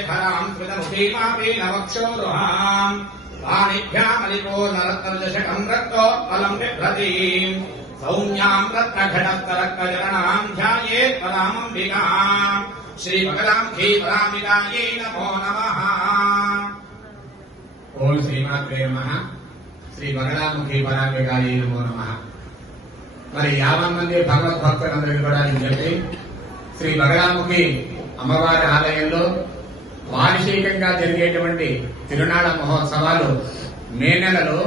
शेखरां स्मितमुखीमापीनवक्षोरुहां वाणिभ्यामलिपूर्णरत्नदशकं रक्तोत्पलं बिभ्रतीं सौम्यां रत्नघटस्तरक्तचरणां ध्यायेत् परामम्बिकाम् श्रीमकराम्भी पराम्बिकायै नमो नमः। ओम श्रीमात्रे नमः। శ్రీ బగడాముఖి పరాంబికాయై నమో నమః। మరి 50 మంది భగవద్భక్తులందరికీ కూడా నేను చెప్పి శ్రీ బగడాముఖి అమ్మవారి ఆలయంలో వార్షికంగా జరిగేటువంటి తిరునాళ మహోత్సవాలు మే నెలలో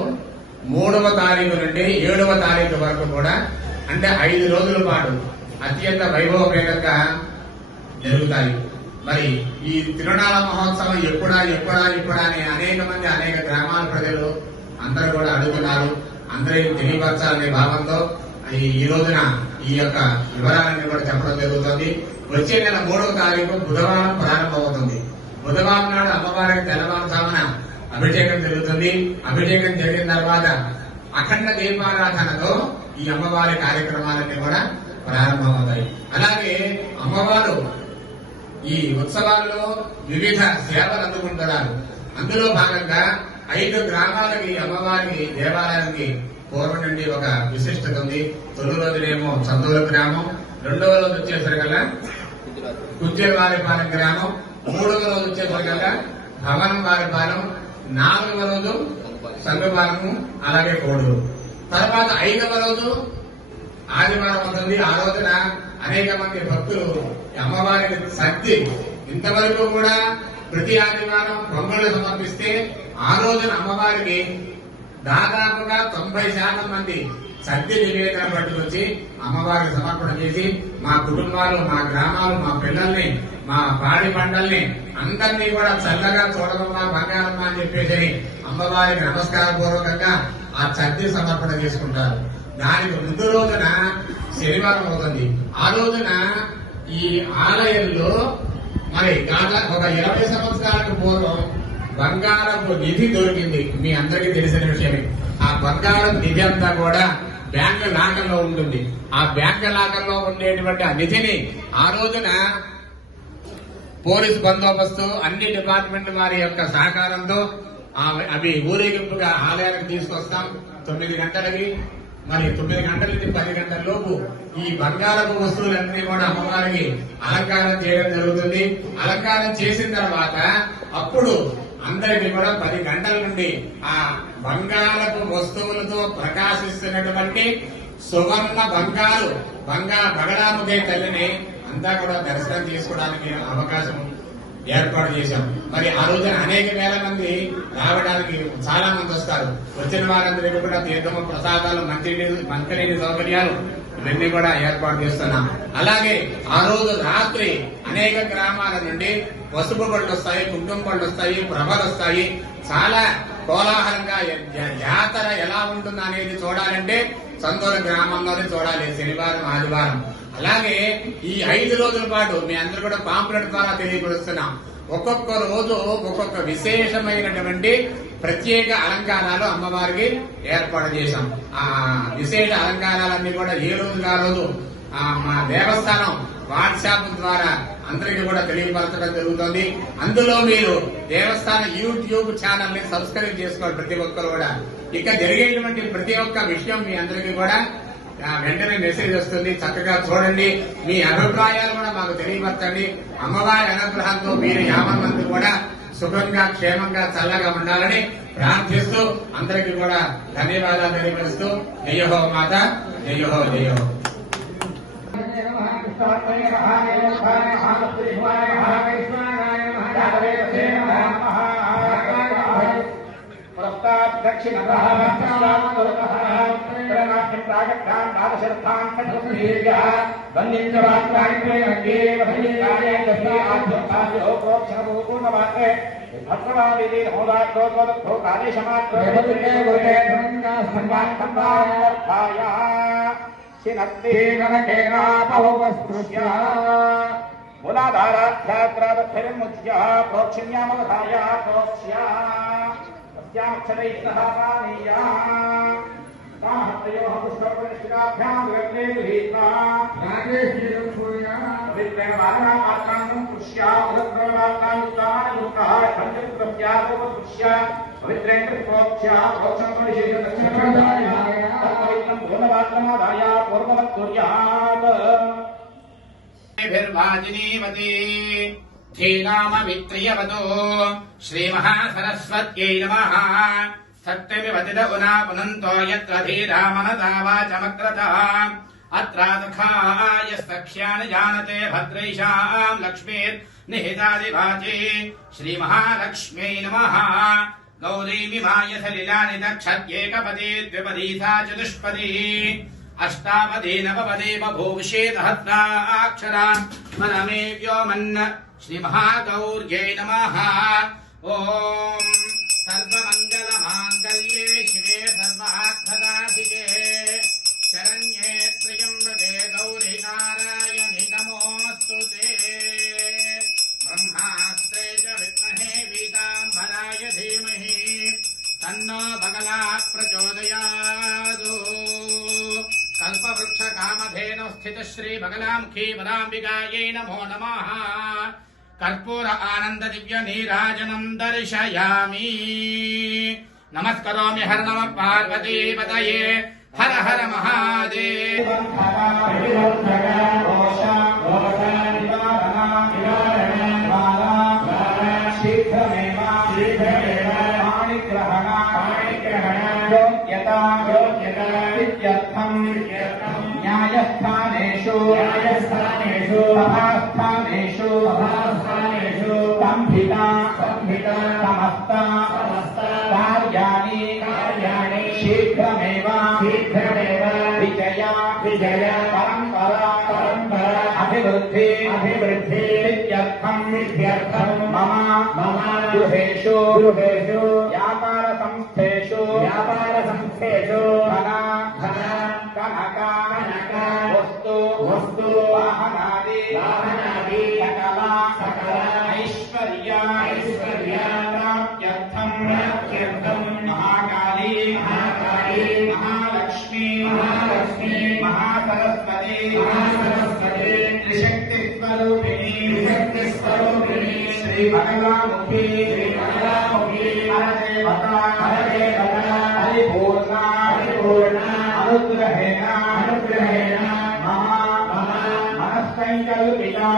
3వ తారీఖు నుండి 7వ తారీఖు వరకు కూడా అంటే 5 రోజుల పాటు అత్యంత వైభవపేతంగా జరుగుతాయి। మరి ఈ తిరునాళ మహోత్సవం ఎప్పుడా అని అనేక మంది అనేక గ్రామాల ప్రజలు అందరూ కూడా అడుగుతున్నారు। అందరికీ తెలియపరచాలనే భావంతో ఈ రోజున ఈ యొక్క వివరాలన్నీ కూడా చెప్పడం జరుగుతుంది। వచ్చే నెల 3వ తారీఖు బుధవారం ప్రారంభమవుతుంది। బుధవారం నాడు అమ్మవారికి తెల్లవారుజామున అభిషేకం జరుగుతుంది। అభిషేకం జరిగిన తర్వాత అఖండ దీపారాధనతో ఈ అమ్మవారి కార్యక్రమాలన్నీ కూడా ప్రారంభమవుతాయి। అలాగే అమ్మవారు ఈ ఉత్సవాల్లో వివిధ సేవలు అందుకుంటున్నారు। అందులో భాగంగా 5 గ్రామాలకి అమ్మవారికి దేవాలయానికి పూర్వం నుండి ఒక విశిష్టత ఉంది। తొలి రోజునేమో చందూరు గ్రామం, 2వ రోజు వచ్చేసరికల్లా కుజ్జలవారిపాలెం గ్రామం, 3వ రోజు వచ్చేసరికల్లా భవనం వారిపాలెం, 4వ రోజు సంగపాలెం, అలాగే కోడూరు। తర్వాత 5వ రోజు ఆదివారం ఉంటుంది। ఆ రోజున అనేక మంది భక్తులు అమ్మవారికి సద్ది ఇంతవరకు కూడా ప్రతి ఆదివారం పొంగళ్ళు సమర్పిస్తే ఆ రోజున అమ్మవారికి దాదాపుగా 90% మంది సద్ది నివేదన పట్టుకొచ్చి అమ్మవారికి సమర్పణ చేసి మా కుటుంబాలు, మా గ్రామాలు, మా పిల్లల్ని, మా పాడి పంటల్ని అందరినీ కూడా చల్లగా చూడదమ్మా బంగారమ్మ అని చెప్పేసి అమ్మవారికి నమస్కార పూర్వకంగా ఆ సద్ది సమర్పణ చేసుకుంటారు। దానికి ముందు రోజున శనివారం అవుతుంది। ఆ రోజున ఈ ఆలయంలో మరి ఒక 20 సంవత్సరాలకు పూర్వం బంగారపు నిధి దొరికింది। మీ అందరికీ తెలిసిన విషయమే। ఆ బంగారపు నిధి అంతా కూడా బ్యాంకు లాకర్లో ఉంటుంది। ఆ బ్యాంకు లాకర్లో ఉండేటువంటి ఆ నిధిని ఆ రోజున పోలీసు బందోబస్తు అన్ని డిపార్ట్మెంట్ వారి యొక్క సహకారంతో అవి ఊరేగింపుగా ఆలయానికి తీసుకొస్తాం 9 గంటలకి। మరి 9 గంటల నుంచి 10 గంటల లోపు ఈ బంగారపు వస్తువులన్నీ కూడా అమ్మవారికి అలంకారం చేయడం జరుగుతుంది। అలంకారం చేసిన తర్వాత అప్పుడు అందరికీ కూడా 10 గంటల నుండి ఆ బంగారపు వస్తువులతో ప్రకాశిస్తున్నటువంటి సువర్ణ బగడాముఖి తల్లిని అంతా కూడా దర్శనం చేసుకోవడానికి అవకాశం ఏర్పాటు చేశాం। మరి ఆ రోజున అనేక వేల మంది రావడానికి చాలా మంది వస్తారు। వచ్చిన వారందరికీ కూడా తీర్థము, ప్రసాదాలు, మంచినీటి సౌకర్యాలు ఇవన్నీ కూడా ఏర్పాటు చేస్తున్నాం। అలాగే ఆ రోజు రాత్రి అనేక గ్రామాల నుండి పసుపు పళ్ళు వస్తాయి, కుంకుమ పళ్ళు వస్తాయి, ప్రభలు వస్తాయి। చాలా కోలాహలంగా జాతర ఎలా ఉంటుందో అనేది చూడాలంటే చందూరు గ్రామంలోనే చూడాలి శనివారం, ఆదివారం। అలాగే ఈ 5 రోజుల పాటు మీ అందరూ కూడా పాంప్లెట్ ద్వారా తెలియపరుస్తున్నాం। ఒక్కొక్క రోజు ఒక్కొక్క విశేషమైనటువంటి ప్రత్యేక అలంకారాలు అమ్మవారికి ఏర్పాటు చేశాం। ఆ విశేష అలంకారాలన్నీ కూడా ఏ రోజుగా రోజు మా దేవస్థానం వాట్సాప్ ద్వారా అందరికీ కూడా తెలియపరచడం జరుగుతుంది। అందులో మీరు దేవస్థాన యూట్యూబ్ ఛానల్ ని సబ్స్క్రైబ్ చేసుకోవాలి ప్రతి ఒక్కరు కూడా। ఇక జరిగేటువంటి ప్రతి ఒక్క విషయం మీ అందరికీ కూడా వెంటనే మెసేజ్ వస్తుంది। చక్కగా చూడండి, మీ అభిప్రాయాలు కూడా మాకు తెలియపరచండి। అమ్మవారి అనుగ్రహంతో మీరు 50 మంది కూడా సుఖంగా, క్షేమంగా, చల్లగా ఉండాలని ప్రార్థిస్తూ అందరికీ కూడా ధన్యవాదాలు తెలియపరుస్తూ జయహో మాత, జయహో జయహో। दक्षिण मूलाधाराध्यात्रावक्षरमुच्य प्रोक्षिण्यामवधाय प्रोक्ष्या तस्याक्षरैः पानीया ताहतयोः पुष्पनिष्ठाभ्यां गृहे गृहीत्वा राजेश्वरं सूर्या विद्यमानात्मानं पुष्या उदग्रवात्मानुत्तान मुद्यापोपदृश्य पवित्रेन्द्र प्रोक्ष्य प्रोक्षणपरिशेष दक्षिणकाय तत्पवित्रं पूर्णवात्रमादाय पूर्ववत् कुर्यात् भिर्वाजिनीवती धीनामवित्रियवतो श्रीमहासरस्वत्यै नमः सत्यमिवतिद उना पुनन्तो यत्र धीरा मनसा वाचमक्रतः अत्रादखायस्तक्ष्यानि जानते भद्रैषाम् लक्ष्मीर् निहितादिभाति श्रीमहालक्ष्म्यै नमः गौरीमिमाय सलिलानि दक्षत्येकपदी द्विपदी सा चतुष्पदी अष्टापदी नवपदी बभूविषेदहस्राक्षरा मनमे व्योमन् श्रीमहागौर्यै नमः ॐ सर्वमङ्गलमाङ्गल्ये शिवे सर्वार्थदाधिके शरण्ये त्र्यम्बके गौरी नारायणि नमोऽस्तु ते ब्रह्मास्त्रे च विद्महे पीताम्बराय धीमहि तन्नो बगलाः प्रचोदयात् कल्पवृक्ष कामधेनु स्थित श्री बगलामुखी पदाम्बिकायै नमो नमः कर्पूर आनंद दिव्य नीराजनं दर्शयामि नमस्करोमि हर नमः पार्वती पतये हर हर महादेव न्यायस्थानेषु सभास्थानेषु संहिता समस्त कार्याणि शीघ्रमेव विजय परंपरा अभिवृद्धि इत्यर्थं मम गृहेषु व्यापार संस्थेषु कनक वस्तु वाहनादि सकल ऐश्वर्य प्राप्त्यर्थं महाकाली महालक्ष्मी महासरस्वती त्रिशक्ति स्वरूपिणी श्री बगलामुखी हरिपूर्णा अनुग्रहेण मनस्संकल्पिता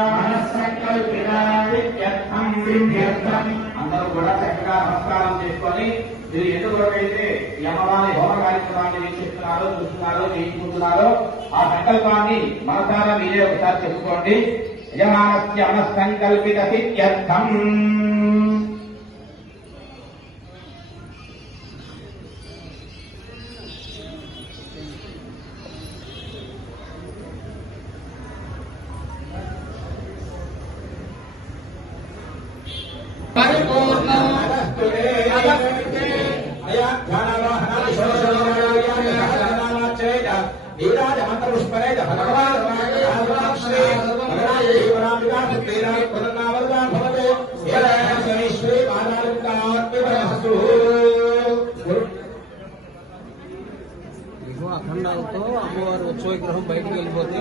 సిద్ధ్యర్థం అందరూ కూడా చక్కగా నమస్కారం చేసుకొని మీరు ఎందుకొరకైతే ఈ అమ్మవారి హోమ కార్యక్రమాన్ని వీక్షిస్తున్నారో చూస్తున్నారో చేయించుకుంటున్నారో ఆ సంకల్పాన్ని మనసారా మీరే ఒకసారి చెప్పుకోండి. యజమానస్య మనస్సంకల్పిత సిద్ధ్యర్థం అఖండాలతో అమ్మవారు ఉత్సవ విగ్రహం బయటకు వెళ్ళిపోతే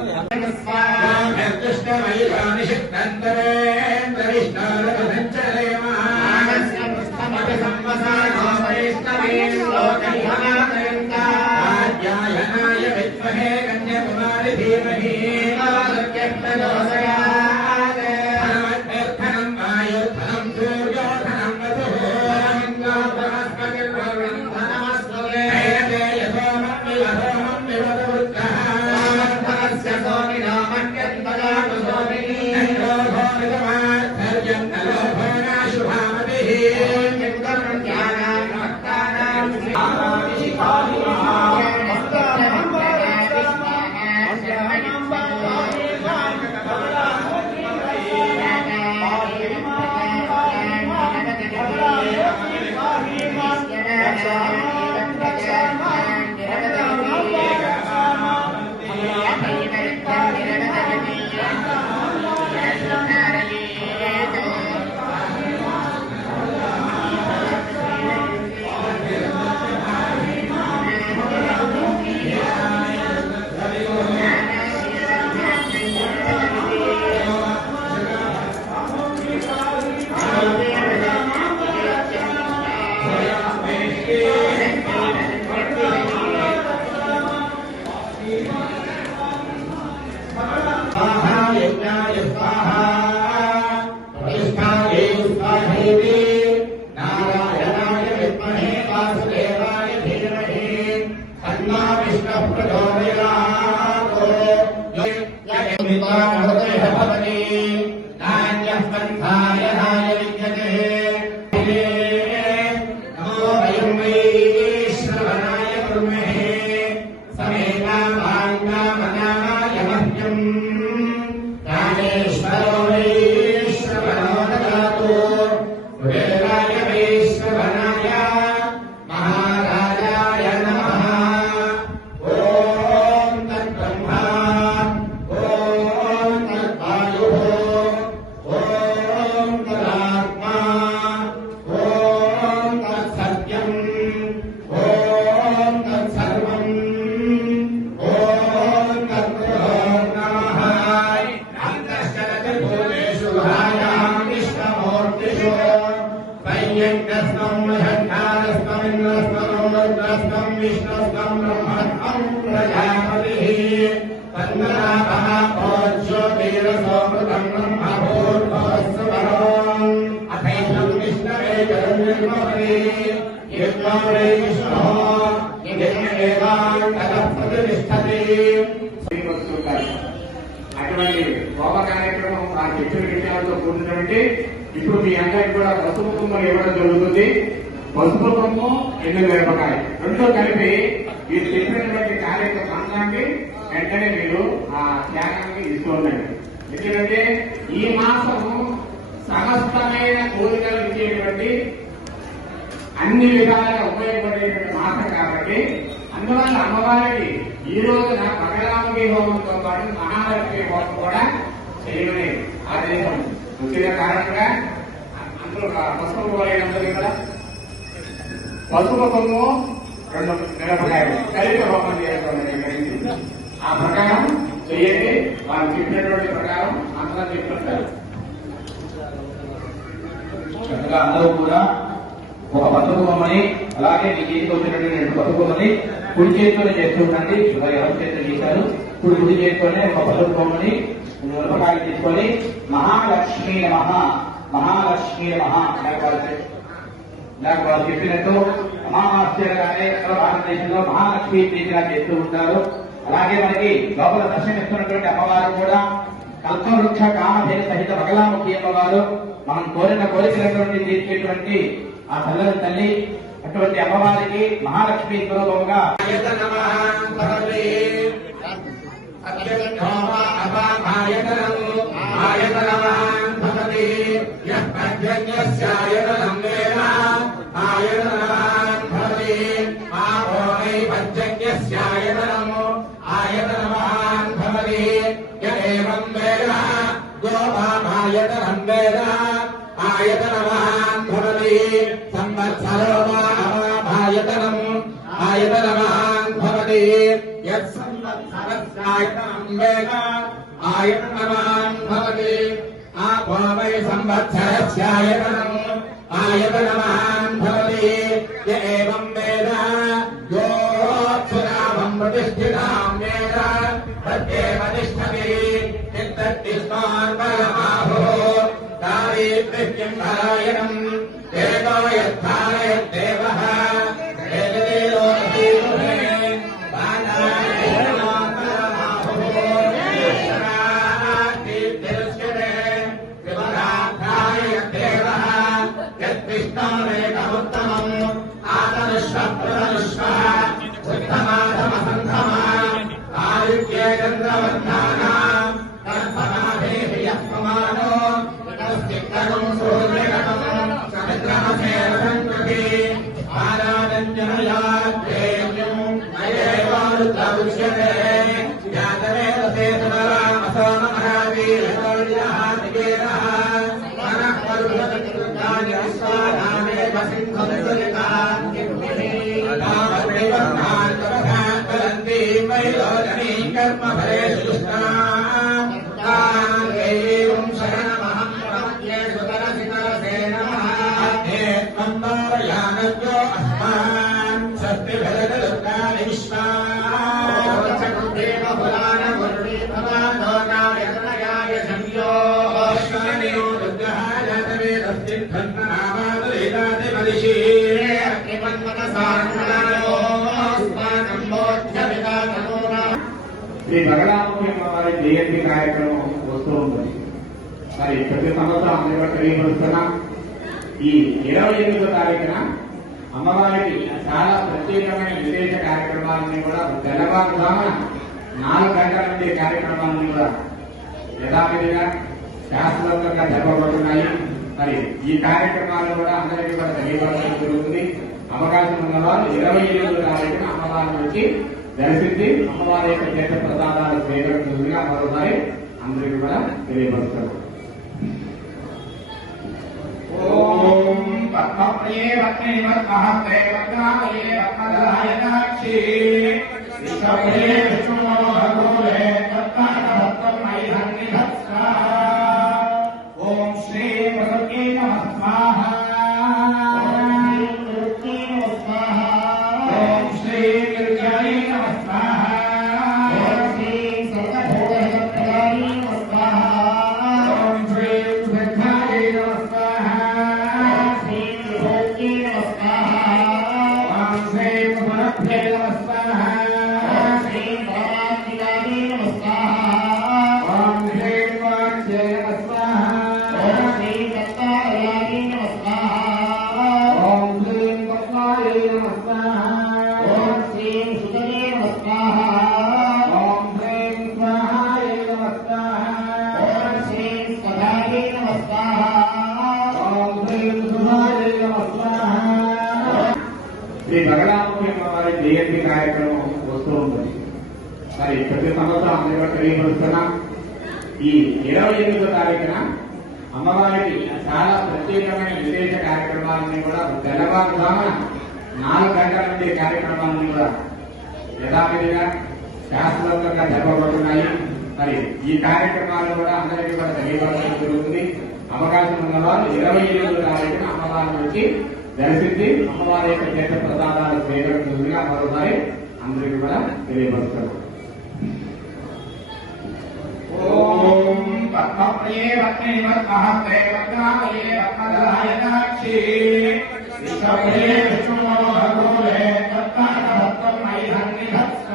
नमो वयं वैश्रवणाय कुर्महे समेताभाङ्गामनाय मह्यम् राजेश्वरो वैश्रवणो ददातु कुबेराय वैश्रवणाय महाराजाय नमः ॐ तद्ब्रह्मा ॐ तद्वायुः ॐ तदात्मा ॐ तत्सत्यम् ॐ तत्सर्वम् ॐ तद्गुरो नमः अन्तश्चरतिभूतेषु भायाम् विष्णुमूर्तिषु पर्यङ्कस्त्वम् महत्कारस्त्वमिन्द्रस्त्वम् रुद्रस्त्वम् विष्णुस्त्वम् ब्रह्मस्त्वम् प्रजापतिः तन्मनाभः भोज्यो वीरसोमृतम् ब्रह्मभूर्भुवस्सुवरोम् अथैषम् विष्णवे जगन्निर्मपति यज्ञो वै विष्णुः यज्ञमेवान्तरः प्रतिष्ठति అటువంటి హోమ కార్యక్రమం ఆ చెప్పిన విషయాలతో కూడినటువంటి ఇప్పుడు మీ అందరికి కూడా పసుపు కొమ్మలు ఇవ్వడం జరుగుతుంది. పసుపు కొమ్మ ఎండు మిరపకాయ రెండో కలిపి మీరు చెప్పినటువంటి కార్యక్రమానికి వెంటనే మీరు ఆ త్యాగానికి తీసుకోండి. ఎందుకంటే ఈ మాసము సమస్తమైన కోరికలు ఇచ్చేటువంటి అన్ని విధాలుగా ఉపయోగపడేటువంటి మాసం కాబట్టి అందువల్ల అమ్మవారికి ఈ రోజున మకరాముఖి హోమంతో పాటు మహాలక్ష్మి హోమం కూడా చేయమని ఆదేశం ముఖ్య కారణంగా అందులో పసుపు పోలేనందుకు కదా పసుపు కొమ్ము 2 మిరపకాయలు కలిపి హోమం చేసుకోవాలి. ఆ ప్రకారం చేయండి. వాళ్ళు చెప్పినటువంటి ప్రకారం అందరం చెప్తుంటారు. చక్కగా అందరూ కూడా ఒక పసుపు బొమ్మని అలాగే మీ చేతికి వచ్చినటువంటి 2 పసుపు బొమ్మని కుడి చేతితోనే చేస్తుండండి. ఇలా ఎవరి చేతితో చేశారు ఇప్పుడు కుడి చేతితోనే ఒక పసుపు బొమ్మని మిరపకాయలు తీసుకొని మహాలక్ష్మీ నమః మహాలక్ష్మీ నమః నాకు వాళ్ళు చెప్పినట్టు అమావాస్యగానే భారతదేశంలో మహాలక్ష్మి ప్రీతిగా చేస్తూ ఉంటారు. అలాగే మనకి లోపల దర్శనమిస్తున్నటువంటి అమ్మవారు కూడా కల్పవృక్ష కామధేయ సహిత బగలాముఖి అమ్మవారు మనం కోరిన కోరికలటువంటి తీర్చేటువంటి ఆ చల్లని తల్లి. అటువంటి అమ్మవారికి మహాలక్ష్మి స్వరూపంగా ఆయతనమాన్ భవతి సంవత్సరో ఆయతనం ఆయతనమాన్ భవతి యత్ సంవత్సరస్యాయతనం వేద ఆయతనమాన్ భవతి ఆపో వై సంవత్సరస్యాయతనం ఆయతనమాన్ భవతి య ఏవం వేద యోత్సునామం ప్రతిష్ఠితాం వేద తద్దేవ తిష్టతి చిత్తతిష్టాన్వయమాహో దారిద్ర్యం దేవో యద్ధారయద్దేవః శ్రీ బగలాముఖి అమ్మవారి జయంతి కార్యక్రమం వస్తూ ఉంటుంది. మరి ప్రతి సంవత్సరం అందరి తెలియపరుస్తున్నాం. ఈ 28వ తారీఖున అమ్మవారికి చాలా ప్రత్యేకమైన విశేష కార్యక్రమాలని కూడా తెల్లవారుజామున 4 గంటల నుండి కార్యక్రమాలను కూడా యథావిధిగా శాస్త్రోక్తంగా జరపబడుతున్నాయి. మరి ఈ కార్యక్రమాలు కూడా అందరికీ కూడా తెలియపరచడం జరుగుతుంది. అవకాశం ఉన్నవారు 28వ తారీఖున అమ్మవారిని వచ్చి దర్శించి అమ్మవారి యొక్క తీర్థ ప్రసాదాలు స్వీకరించుగా మరోసారి అందరికీ కూడా తెలియపరుస్తారు. ఓం పద్మప్రియే పద్మనిమహతే పద్మావయే పద్మదలాయనాక్షి విశ్వప్రియే విష్ణుమోహగోలే తత్తానభక్తమయి హన్నిభత్స ఓం శ్రీ ప్రసకే నమః స్వాహా ఓం శ్రీ గిరిజాయ నమః స్వాహా ఓం శ్రీ సర్వభూతహితప్రదాయ నమః స్వాహా ఓం శ్రీ సుభద్రాయ నమః స్వాహా ఓం శ్రీ సుభద్రే నమః స్వాహా ఓం శ్రీ సుభద్రే నమః స్వాహా ఓం శ్రీ భగవద్గీతాయ నమః స్వాహా ఓం శ్రీ వాచ్యే నమః స్వాహా ఓం శ్రీ దత్తాత్రేయాయ నమః స్వాహా ఓం శ్రీ పద్మాయ నమః స్వాహా ఓం శ్రీ సుధరే నమః స్వాహా ఓం శ్రీ స్వాహాయ నమః స్వాహా ఓం శ్రీ స్వధాయ నమః స్వాహా ఓం శ్రీ సుధాయ నమః స్వాహా. శ్రీ బగలాముఖి అమ్మవారి జయంతి కార్యక్రమం వస్తూ ఉంటుంది. మరి ప్రతి సంవత్సరం అందరూ కూడా తెలియపరుస్తున్నాం. ఈ 28వ తారీఖున అమ్మవారికి చాలా ప్రత్యేకమైన విశేష కార్యక్రమాలని కూడా తెల్లవారుజామున 4 గంటల నుండి కార్యక్రమాలను కూడా యథావిధిగా శాస్త్రోక్తంగా జరపబడుతున్నాయి. మరి ఈ కార్యక్రమాలు కూడా అందరికీ కూడా తెలియపరచడం జరుగుతుంది. అవకాశం ఉన్నవారు 28వ తారీఖున అమ్మవారిని వచ్చి దర్శించి అమ్మవారి యొక్క తీర్థ ప్రసాదాలు స్వీకరించుగా మరోసారి అందరికీ కూడా తెలియపరుస్తారు. ఓం పద్మప్రియే పద్మనిమహతే పద్మావయే పద్మదలాయనాక్షి విశ్వప్రియే విష్ణుమోహగోలే తత్తానభక్తమయి హన్నిభత్స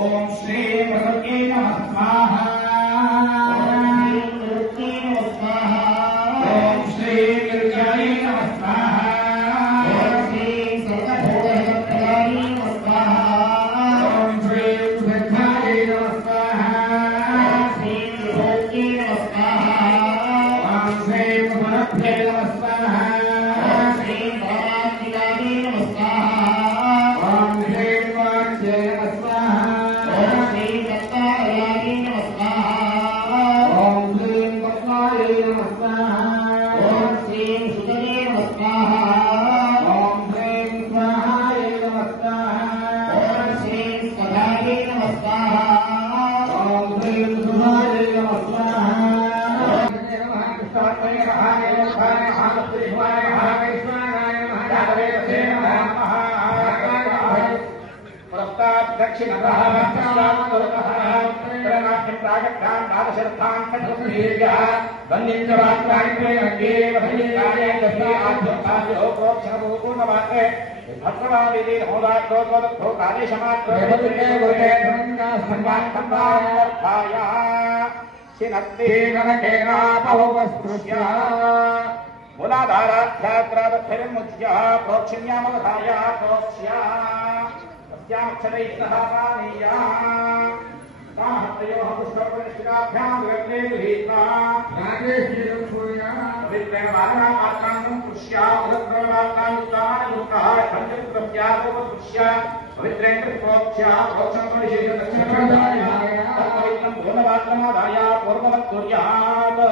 ఓం శ్రీ ప్రసకే నమః స్వాహా ఓం శ్రీ గిరిజాయ నమః స్వాహా ఓం శ్రీ సర్వభూతహితప్రదాయ నమః స్వాహా ఓం శ్రీ సుభద్రాయ నమః స్వాహా ఓం శ్రీ సుభద్రే నమః స్వాహా ఓం శ్రీ సుభద్రే నమః స్వాహా ఓం శ్రీ భగవద్గీతాయ నమః స్వాహా ఓం శ్రీ వాచ్యే నమః స్వాహా ఓం శ్రీ దత్తాత్రేయాయ నమః స్వాహా ఓం శ్రీ పద్మాయ నమః స్వాహా ఓం శ్రీ సుధరే నమః స్వాహా ఓం శ్రీ స్వాహాయ నమః స్వాహా ఓం శ్రీ స్వధాయ నమః స్వాహా ఓం శ్రీ సుధాయ నమః స్వాహా. దక్షిణ మూలాధారాధ్యాత్రాబద్ధముచ్య ప్రోక్షిణ్యామవధాయ ప్రోక్ష్యా తస్యాక్షరైః పానీయా సాహత్రయోః పుష్పపరిష్కాభ్యాం గృహే గృహీత్వా రాజేశ్వరం సూర్యా పవిత్రేణ వారణామాత్రాం పుష్యా ఉదగ్రవాకాయుక్తానుక్తః పంచకృత్యాగోపదృశ్య పవిత్రేణ ప్రోక్ష్యా ప్రోక్షం పరిశేష దక్షిణాయ తత్పవిత్రం పూర్ణవాక్రమాదాయ పూర్వవత్ కుర్యాత్.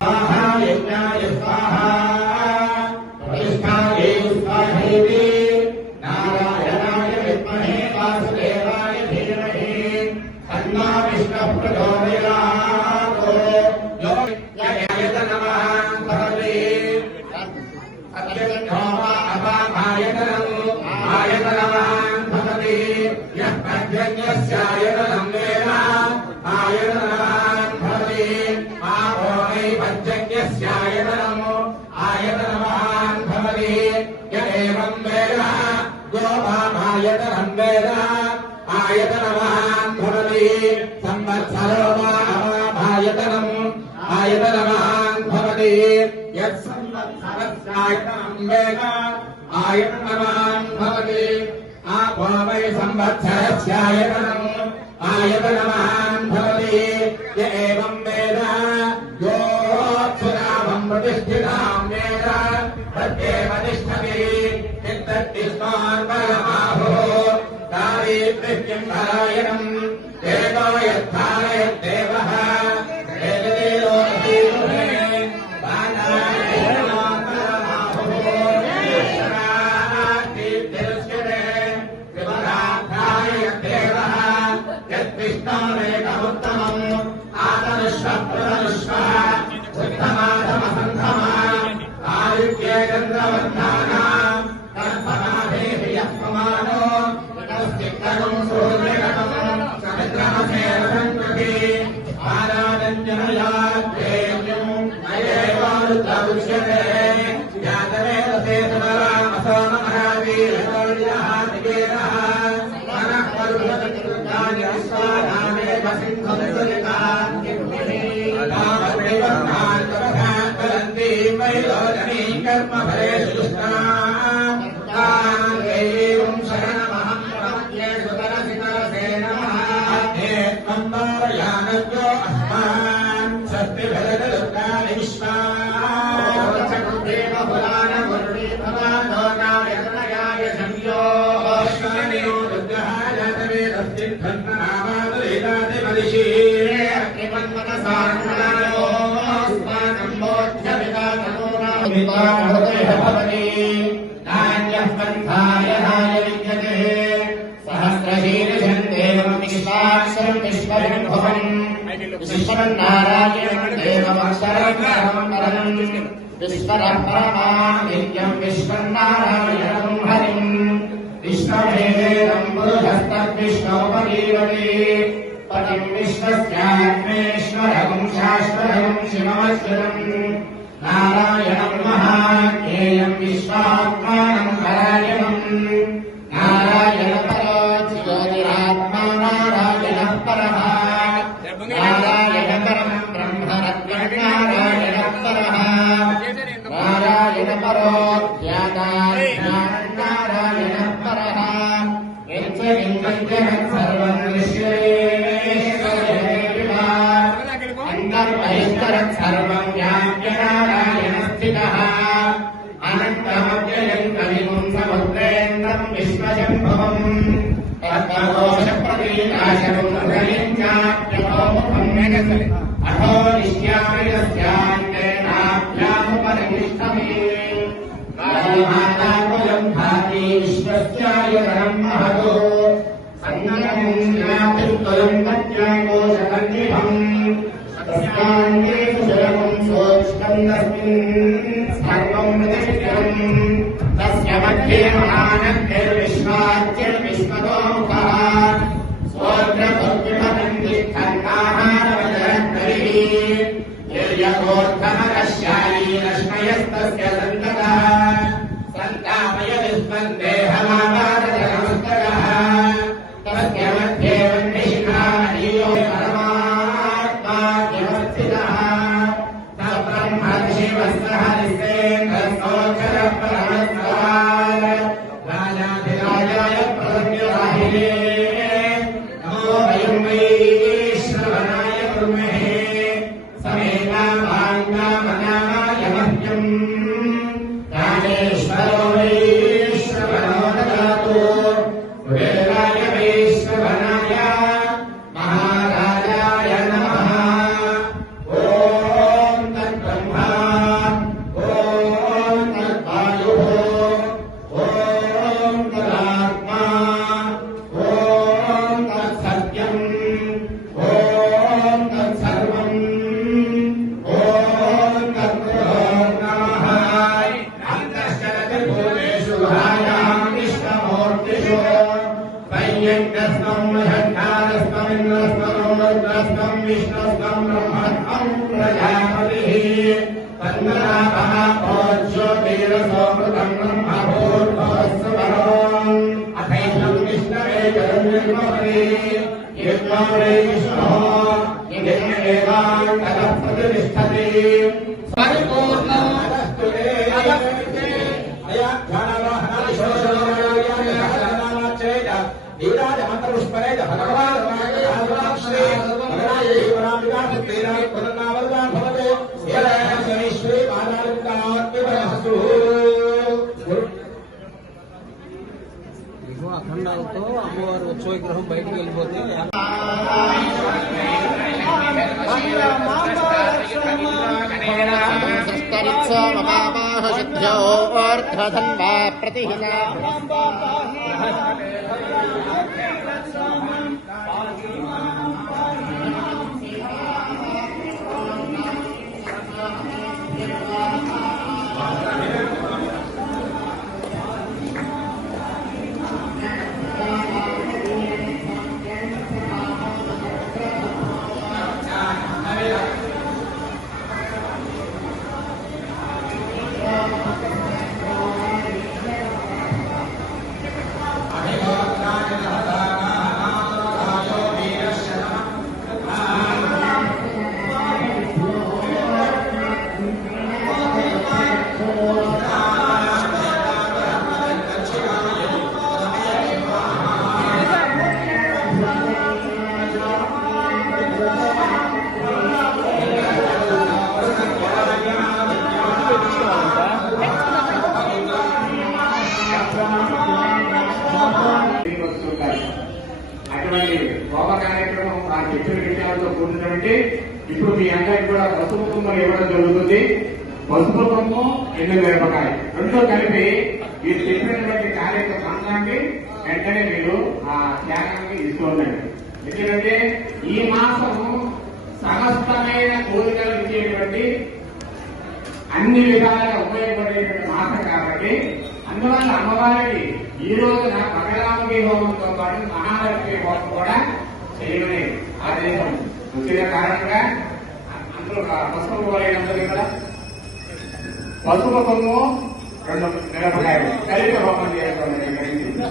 స్వాహా యజ్ఞాయ స్వాహా ప్రతిష్ఠాయే స్వాహేతి నారాయణాయ విద్మహే వాసుదేవాయ ధీమహి తన్నో విష్ణుః ప్రచోదయాత్. నమః భగవతే అత్యంతో అపామాయతనం ఆయతనమాన్ భవతి యః పద్యస్యాయతనం వేద ఆయతనమాన్ భవతి ఆపో వై పద్యస్యాయతనం ఆయతనమాన్ భవతి యదేవం వేద గోపామాయతనం వేద ఆయతనమాన్ భవతి సంవత్సరో వా అవామాయతనం ఆయతనమాన్ భవతి. संवत्सरस्यायतनं वेद आयतनवान् भवति आपो वै संवत्सरस्यायतनम् आयतनवान् भवति य एवं वेद योऽक्षरावं प्रतिष्ठितां वेद तदेव तिष्ठति चित्ततिष्ठान्वरमाहुः दारिद्र्यं नारायणम् देवो यद्धारयद्देवः विश्वरं परमानित्यं विश्वनारायणं हरिं विश्वमेवेदं पुरुषस्तद्विष्णोपजीवति पतिं विश्वस्यात्मेश्वरं शाश्वतं शिवमच्युतं नारायणं महाज्ञेयं विश्वात्मानं परायणं नारायणपरो ज्योतिरात्मा नारायणः परः नारायणपरं ब्रह्म नारायणः परः नारायणपरो ज्ञाता नारायणः परः यच्चलिङ्गं सर्वं विश्वेश्वरेण अन्तर्बहिष्करं सर्वं व्याप्य नारायणस्थितः अनन्तमव्ययं कविगुं समुद्रेन्द्रं विश्वशम्भवम् तत्त्वदोषप्रतीनाशनं हृदयं चाप्यतोमुखं अथो निश्यामिरस्यान्तेनाभ्यामुपरिष्ठमे माताकुलं भाति विश्वस्यायुतरं महतो सन्नतं ज्ञातिर्कुलं तत्याकोशकन्निभम् तस्यान्ते सुजलकं सोष्टं तस्मिन् सर्वं प्रतिष्ठितम् तस्य मध्ये महानग्निर्विश्वाच्यर्विश्वतोमुखः स्वोग्रभुर्विपदं तिष्ठन्नाहारवदरत्तरिः निर्यकोर्थमकश्यायी लक्ष्मयस्तस्य सन्ततः सन्तापय विस्मन्देहमावादजनमस्तकः तस्य मध्ये वह्निशिखा हरियो परमात्मा व्यवस्थितः स ब्रह्मर्षिवः हरिसेन्द्रस्तोत्रः परमस्वार राजाधिराजाय प्रसन्नराहिरे नमो वयं वै श्रवणाय कुर्महे समेतावाङ्गामनामाय मह्यम् कालेश्वरो वै श्रवणो ददातु कुबेराय वै श्रवणाय महाराजाय नमः ॐ तद्ब्रह्मा ॐ तद्वायुः ॐ तदात्मा ॐ तत्सत्यम् ॐ तत्सर्वम् ॐ तद्गुरोर्नमः अन्तश्चरतिर्भुवेषु भायां विष्णुमूर्तिषु वैयज्ञस्त्वं महत्कारस्त्वमिन्द्रस्त्वं रुद्रस्त्वं विष्णुस्त्वं ब्रह्मस्त्वं प्रजापतिः वन्दनापः ज्योतिरसोमृतं ब्रह्मभूर्भुवस्सुवरोम् अथैनं विष्णवे जगन्निर्मपदे यज्ञो वै विष्णुः यज्ञमेवान्तः प्रतिष्ठते परिपूर्णम् ఇగో అఖండాలతో అమ్మవారి ఉత్సవ విగ్రహం బయటికి వెళ్ళిపోతే ధన్వా ప్రతిహిత అటువంటి హోమ కార్యక్రమం ఆ చెప్పిన విషయాలతో కూడినటువంటి ఇప్పుడు మీ అందరికి కూడా పసుపు కొమ్మలు ఇవ్వడం జరుగుతుంది. పసుపు కొమ్మ ఎండు మిరపకాయ రెండో కలిపి మీరు చెప్పినటువంటి కార్యక్రమాన్ని వెంటనే మీరు ఆ త్యాగాన్ని తీసుకోండి. ఎందుకంటే ఈ మాసము సమస్తమైన కోరికలు ఇచ్చేటువంటి అన్ని విధాలుగా ఉపయోగపడేటువంటి మాసం కాబట్టి అందువల్ల అమ్మవారికి ఈ రోజున మకరాంగి హోమంతో పాటు మహాలక్ష్మి హోమం కూడా చేయమని ఆదేశం వచ్చిన కారణంగా అందులో పసుపు పోలేనందుకు కదా పసుపు కొమ్ము 2 మిరపకాయలు కలిపి హోమం చేసుకోండి.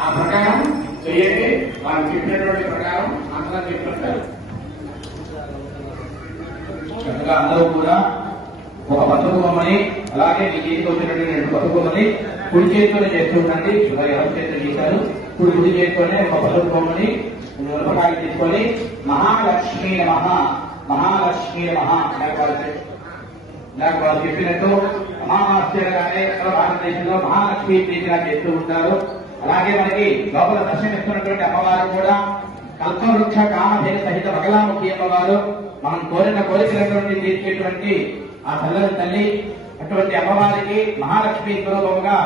ఆ ప్రకారం చేయండి. వాళ్ళు చెప్పినటువంటి ప్రకారం అందరూ చెప్తుంటారు. అందరూ కూడా ఒక పసుపు కొమ్మని అలాగే మీ చేతికి వచ్చినటువంటి 2 పసుపు కొమ్మని కుడి చేతితోనే చేస్తుండండి. ఎవరి చేతులు చేశారు కుడి చేతితోనే ఒక పసుపు కొమ్మని మిరపకాయలు తీసుకొని మహాలక్ష్మి నమః మహాలక్ష్మి నమః నాకు వాళ్ళు చెప్పినట్టు అమావాస్యగానే భారతదేశంలో మహాలక్ష్మి ప్రీతిగా చేస్తూ ఉంటారు. అలాగే మనకి లోపల దర్శనమిస్తున్నటువంటి అమ్మవారు కూడా కల్పవృక్ష కామధేయ సహిత బగలాముఖి అమ్మవారు మనం కోరిన కోరికలటువంటి తీర్చేటువంటి ఆ చల్లని తల్లి. అటువంటి అమ్మవారికి మహాలక్ష్మి స్వరూపంగా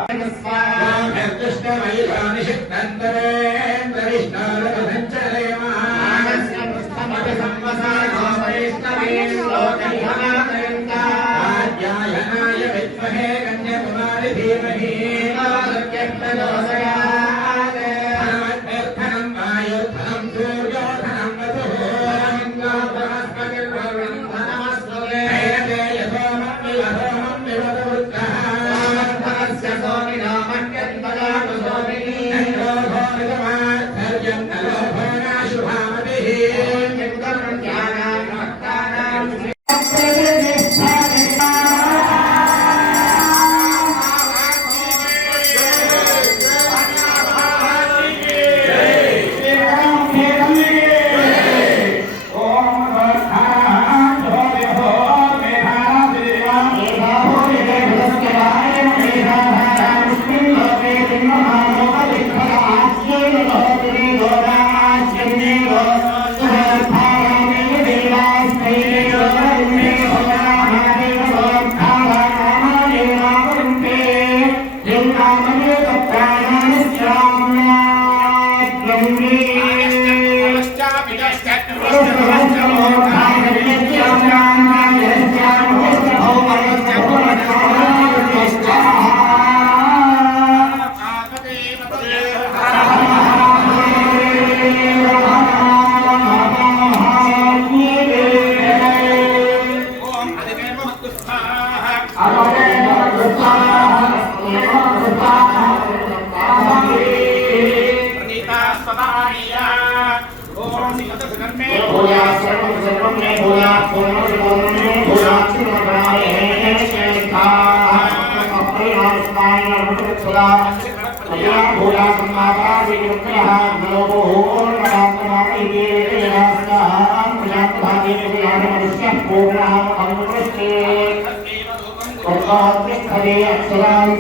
హరే అక్షరాం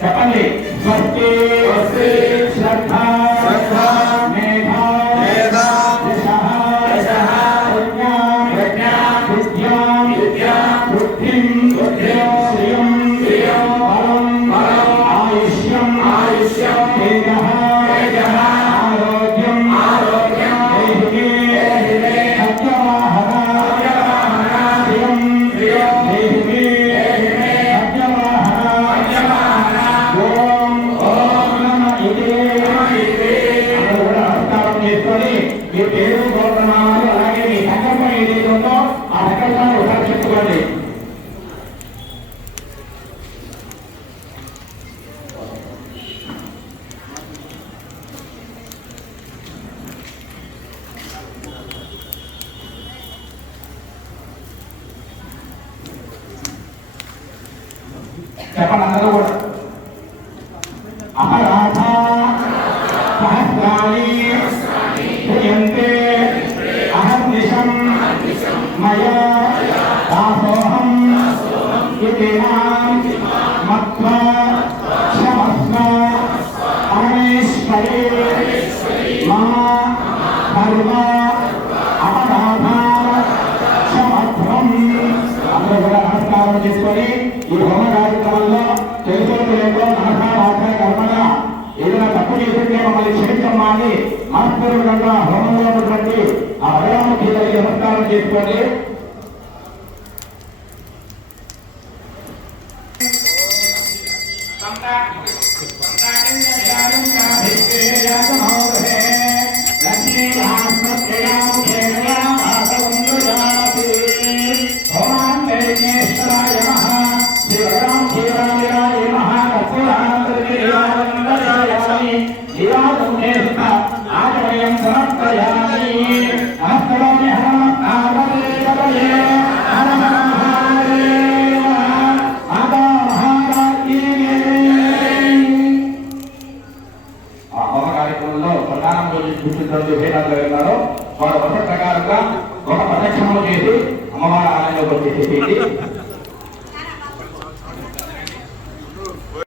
చెప్పండి స్వస్తి శ్రద్ధ మేధా ప్రజ్ఞా విద్యా బుద్ధిం శ్రియం బలం ఆయుష్యం తేజః ఆరోగ్యం దేహిమే సత్యవాహన ఓం నమ ఇదే చేసుకొని మీ పేరు గోత్రనామాలు అలాగే మీ సంకల్పం ఏదైతే ఉందో ఆ సంకల్పాన్ని ఒకసారి చెప్పుకోండి. చెప్పండి అందరూ కూడా. అపరాధ సహస్రాణి క్రియంతే అహర్నిశం మయా దాసోహం ఇతి మాం మత్వా క్షమస్వ పరమేశ్వరే మమ సర్వ అపరాధ క్షమత్వం. అందరూ కూడా నమస్కారం చేసుకొని ఈ హోమ కార్యక్రమంలో తెలుసుకోలేదో మనసా కర్మగా ఏదైనా తప్పు చేస్తుంటే మమ్మల్ని క్షమించమ్మా అని మనస్పూర్వకంగా హోమంలో ఉన్నటువంటి ఆ భగవానికి నమస్కారం చేసుకోండి. ఆచరయం సమర్పయామి. నమస్కారామి ఆ హోమ కార్యక్రమంలో ప్రధానం కూర్చుంటే వేదాలు ఉన్నారు. వారు వరుస ప్రకారంగా ఒక ప్రదక్షిణము చేసి అమ్మవారి ఆలయంలోకి వచ్చేసేసి